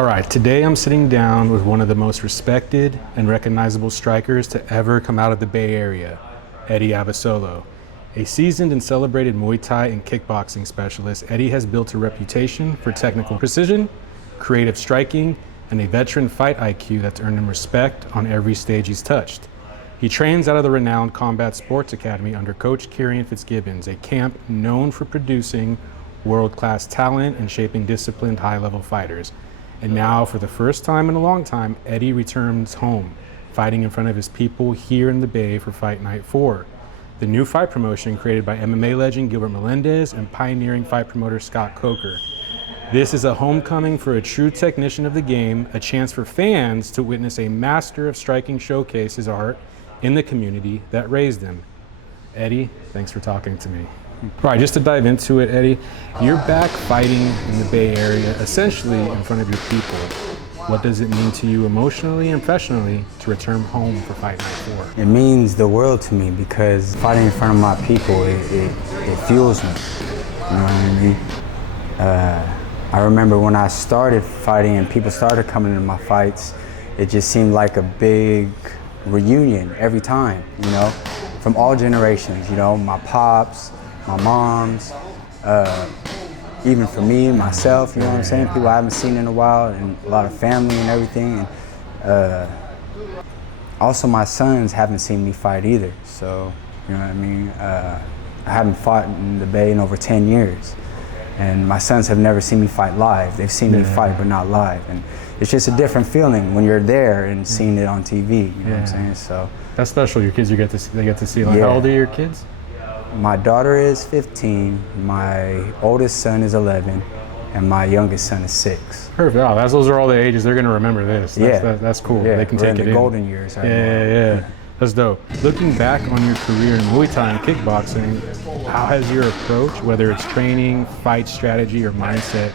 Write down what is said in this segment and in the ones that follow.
All right, today I'm sitting down with one of the most respected and recognizable strikers to ever come out of the Bay Area, EDDIE ABASOLO. A seasoned and celebrated Muay Thai and kickboxing specialist, EDDIE has built a reputation for technical precision, creative striking, and a veteran fight IQ that's earned him respect on every stage he's touched. He trains out of the renowned Combat Sports Academy under Coach Kirian Fitzgibbons, a camp known for producing world-class talent and shaping disciplined, high-level fighters. And now, for the first time in a long time, EDDIE returns home, fighting in front of his people here in the Bay for Fight Night 4. The new fight promotion created by MMA legend Gilbert Melendez and pioneering fight promoter Scott Coker. This is a homecoming for a true technician of the game, a chance for fans to witness a master of striking showcase his art in the community that raised him. EDDIE, thanks for talking to me. All right, just to dive into it, EDDIE, you're back fighting in the Bay Area, essentially in front of your people. What does it mean to you emotionally and professionally to return home for Fight Night 4? It means the world to me because fighting in front of my people, it fuels me. You know what I mean? I remember when I started fighting and people started coming into my fights, it just seemed like a big reunion every time, you know, from all generations, you know, my pops, my moms, even for me, myself, you know what I'm saying? People I haven't seen in a while, and a lot of family and everything. And also my sons haven't seen me fight either. So, you know what I mean? I haven't fought in the Bay in over 10 years. And my sons have never seen me fight live. They've seen me fight, but not live. And it's just a different feeling when you're there and seeing it on TV, you know what I'm saying? So that's special, your kids, they get to see. Like, how old are your kids? My daughter is 15, my oldest son is 11, and my youngest son is 6. Perfect. Oh, those are all the ages. They're going to remember this. That's cool. Yeah, they can take in it the golden years. Right yeah. That's dope. Looking back on your career in Muay Thai and kickboxing, how has your approach, whether it's training, fight strategy, or mindset,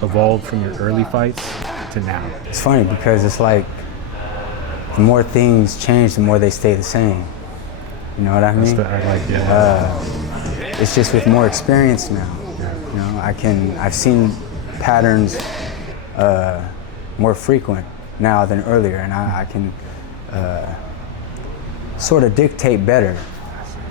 evolved from your early fights to now? It's funny because it's like the more things change, the more they stay the same. You know what I mean? It's just with more experience now. You know, I've seen patterns more frequent now than earlier, and I can sort of dictate better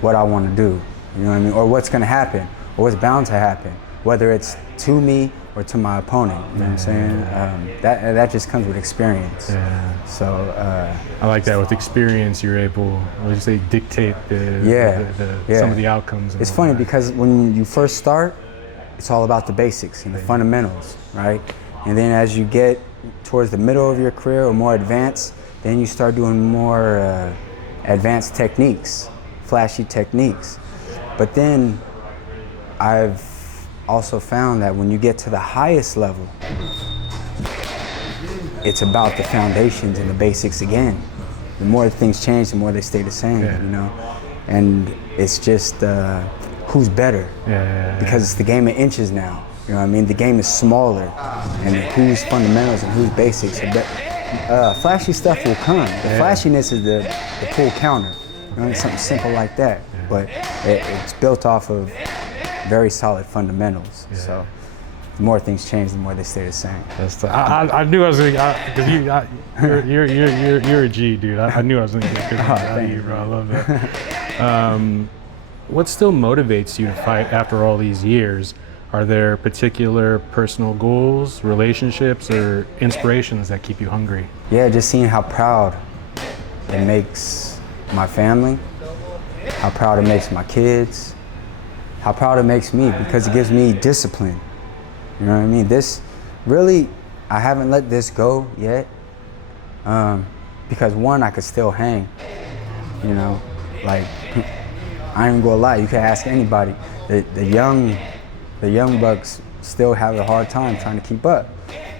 what I want to do. You know what I mean? Or what's going to happen, or what's bound to happen, whether it's to me or to my opponent. You know what I'm saying? That just comes with experience. Yeah. So I like that. With experience, you're able, let's just say, dictate some of the outcomes. It's funny because when you first start, it's all about the basics and the fundamentals, right? And then as you get towards the middle of your career or more advanced, then you start doing more advanced techniques, flashy techniques. But then I've also found that when you get to the highest level, it's about the foundations and the basics again. The more things change, the more they stay the same, you know? And it's just who's better, because it's the game of inches now. You know what I mean? The game is smaller, and whose fundamentals and whose basics are better. Flashy stuff will come. The flashiness is the pull counter. You know, something simple like that. But it's built off of very solid fundamentals. So the more things change, the more they stay the same. I knew I was going to, because you're a G, dude. I knew I was going to get good out of you, bro. I love that. What still motivates you to fight after all these years? Are there particular personal goals, relationships, or inspirations that keep you hungry? Yeah, just seeing how proud it makes my family, how proud it makes my kids, how proud it makes me, because it gives me discipline. You know what I mean? This really, I haven't let this go yet, because one, I could still hang. You know, like, I ain't gonna lie, you can ask anybody. The young bucks still have a hard time trying to keep up.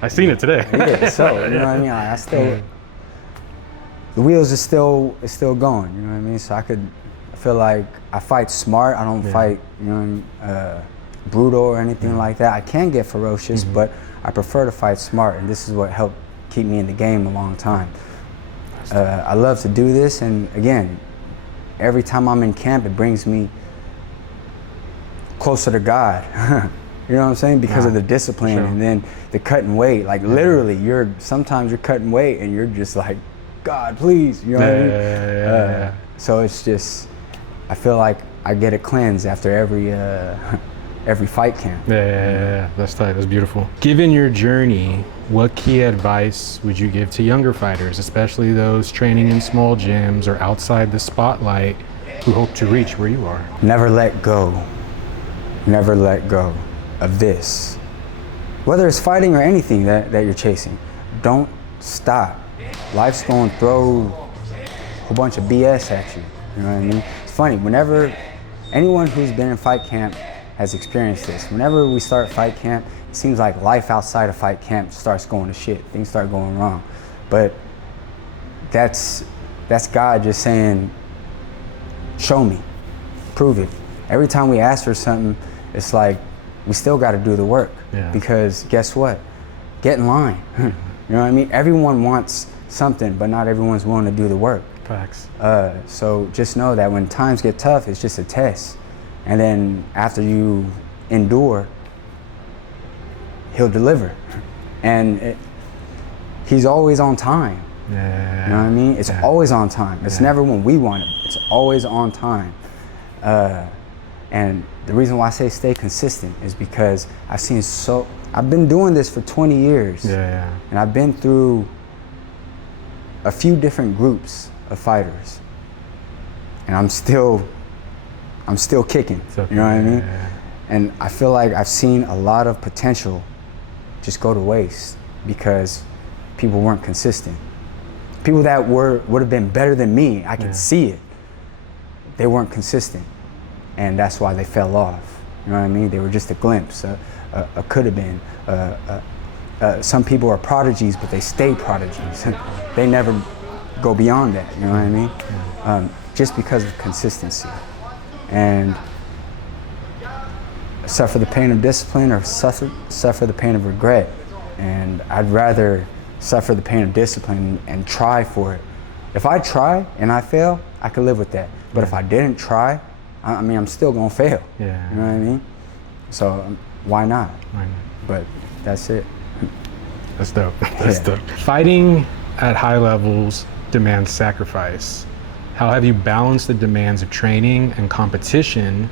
I seen it today. Yeah, so, you know what I mean? I still, the wheels is still going, you know what I mean? So I feel like I fight smart, I don't fight, you know, brutal or anything like that. I can get ferocious, but I prefer to fight smart, and this is what helped keep me in the game a long time. I love to do this, and again, every time I'm in camp, it brings me closer to God. You know what I'm saying? Because of the discipline, sure. and then the cutting weight. Like literally, sometimes you're cutting weight and you're just like, God, please. You know what I mean? So it's just, I feel like I get a cleanse after every fight camp. Yeah, that's tight. That's beautiful. Given your journey, what key advice would you give to younger fighters, especially those training in small gyms or outside the spotlight, who hope to reach where you are? Never let go. Never let go of this. Whether it's fighting or anything that you're chasing, don't stop. Life's going to throw a whole bunch of BS at you. You know what I mean? It's funny, whenever anyone who's been in fight camp has experienced this. Whenever we start fight camp, it seems like life outside of fight camp starts going to shit. Things start going wrong. But that's God just saying, show me, prove it. Every time we ask for something, it's like we still got to do the work. Because guess what? Get in line. You know what I mean? Everyone wants something, but not everyone's willing to do the work. Facts. So just know that when times get tough, it's just a test. And then after you endure, he'll deliver. And he's always on time. You know what I mean? It's always on time. It's never when we want it. It's always on time. And the reason why I say stay consistent is because I've been doing this for 20 years. And I've been through a few different groups of fighters. And I'm still kicking, you know what I mean? And I feel like I've seen a lot of potential just go to waste because people weren't consistent. People that would have been better than me, I could see it. They weren't consistent, and that's why they fell off. You know what I mean? They were just a glimpse, a could have been. Some people are prodigies, but they stay prodigies. They never go beyond that, you know what I mean? Just because of consistency. And suffer the pain of discipline or suffer the pain of regret. And I'd rather suffer the pain of discipline and try for it. If I try and I fail, I could live with that. But if I didn't try, I mean, I'm still gonna fail. You know what I mean? So why not? But that's it. That's dope. That's dope. Fighting at high levels demands sacrifice. How have you balanced the demands of training and competition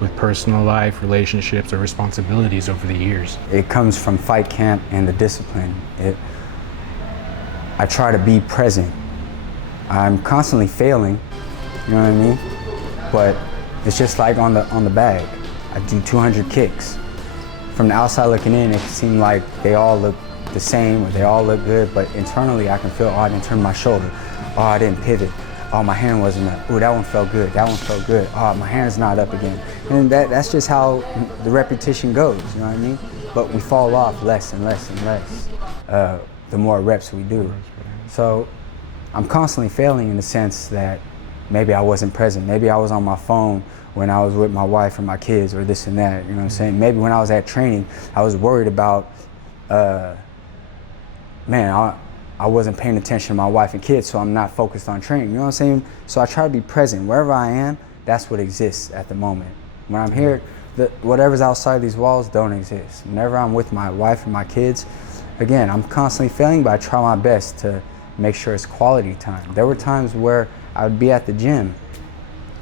with personal life, relationships, or responsibilities over the years? It comes from fight camp and the discipline. I try to be present. I'm constantly failing, you know what I mean? But it's just like on the bag. I do 200 kicks. From the outside looking in, it can seem like they all look the same or they all look good, but internally I can feel, oh, I didn't turn my shoulder. Oh, I didn't pivot. Oh, my hand wasn't up. Oh, that one felt good. That one felt good. Oh, my hand's not up again. And that's just how the repetition goes, you know what I mean? But we fall off less and less and less the more reps we do. So I'm constantly failing in the sense that maybe I wasn't present. Maybe I was on my phone when I was with my wife or my kids or this and that, you know what I'm saying? Maybe when I was at training, I was worried about, I wasn't paying attention to my wife and kids, so I'm not focused on training, you know what I'm saying? So I try to be present. Wherever I am, that's what exists at the moment. When I'm here, whatever's outside these walls don't exist. Whenever I'm with my wife and my kids, again, I'm constantly failing, but I try my best to make sure it's quality time. There were times where I would be at the gym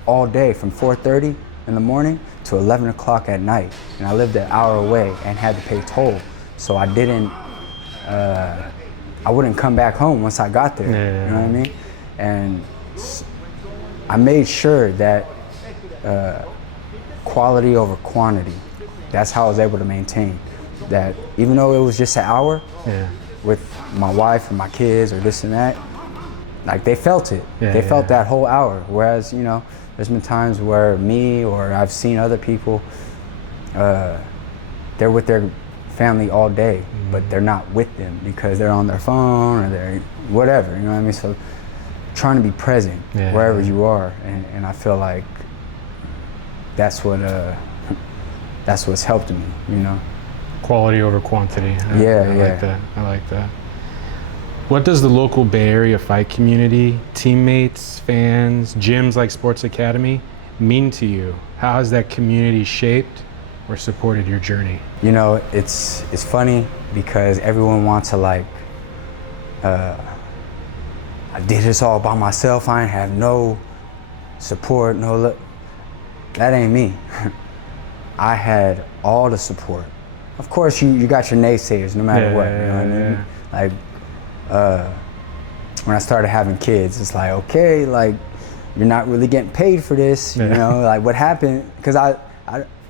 all day from 4:30 in the morning to 11 o'clock at night, and I lived an hour away and had to pay toll. So I wouldn't come back home once I got there, you know what I mean? And I made sure that quality over quantity, that's how I was able to maintain that. Even though it was just an hour with my wife and my kids or this and that, like they felt it. They felt that whole hour. Whereas, you know, there's been times where me or I've seen other people, they're with their family all day, but they're not with them because they're on their phone or they're whatever, you know what I mean? So trying to be present wherever you are, and I feel like that's what's helped me, you know? Quality over quantity. I like that. What does the local Bay Area fight community, teammates, fans, gyms like Sports Academy mean to you? How has that community shaped or supported your journey? You know, it's funny because everyone wants to like, I did this all by myself. I ain't have no support, no look. That ain't me. I had all the support. Of course, you got your naysayers no matter what. You know what I mean? Like, when I started having kids, it's like, okay, like, you're not really getting paid for this, you know? Like, what happened? Because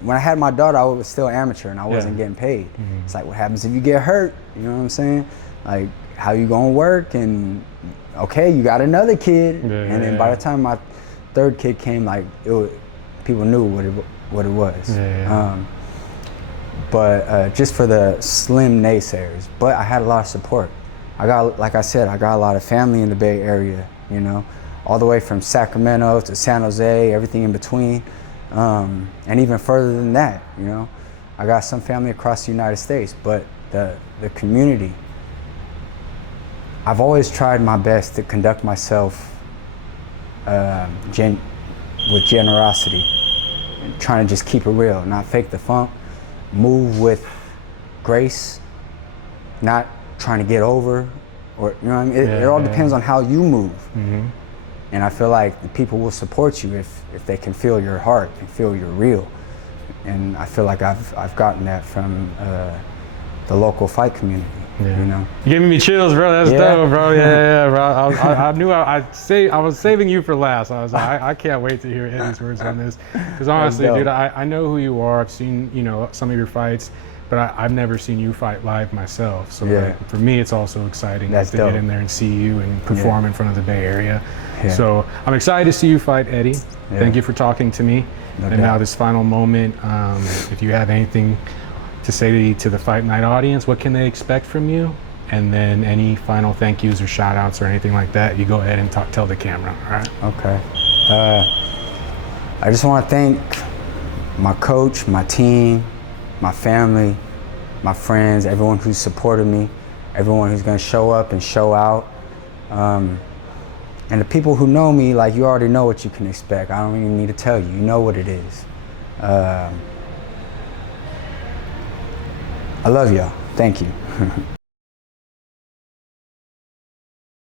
when I had my daughter, I was still amateur and I wasn't getting paid. It's like, what happens if you get hurt? You know what I'm saying? Like, how you gonna work? And okay, you got another kid. And then by the time my third kid came, like, people knew what it was. But just for the slim naysayers. But I had a lot of support. Like I said, I got a lot of family in the Bay Area, you know, all the way from Sacramento to San Jose, everything in between. And even further than that, you know. I got some family across the United States, but the community, I've always tried my best to conduct myself with generosity, and trying to just keep it real, not fake the funk, move with grace, not trying to get over, or you know what I mean? It all depends on how you move. And I feel like the people will support you if they can feel your heart and feel you're real. And I feel like I've gotten that from the local fight community. You know, you're giving me chills, bro. That's dope, bro. Bro. I knew I was saving you for last. I was like, I can't wait to hear Eddie's words on this. Because honestly, dude, I know who you are. I've seen, you know, some of your fights, but I've never seen you fight live myself. So like, for me, it's also exciting to get in there and see you and perform in front of the Bay Area. So I'm excited to see you fight Eddie. Thank you for talking to me. Now this final moment, if you have anything to say to the Fight Night audience, what can they expect from you? And then any final thank yous or shout outs or anything like that, you go ahead and tell the camera, all right? Okay. I just want to thank my coach, my team, my family, my friends, everyone who's supported me, everyone who's going to show up and show out. And the people who know me, like, you already know what you can expect. I don't even need to tell you. You know what it is. I love y'all. Thank you.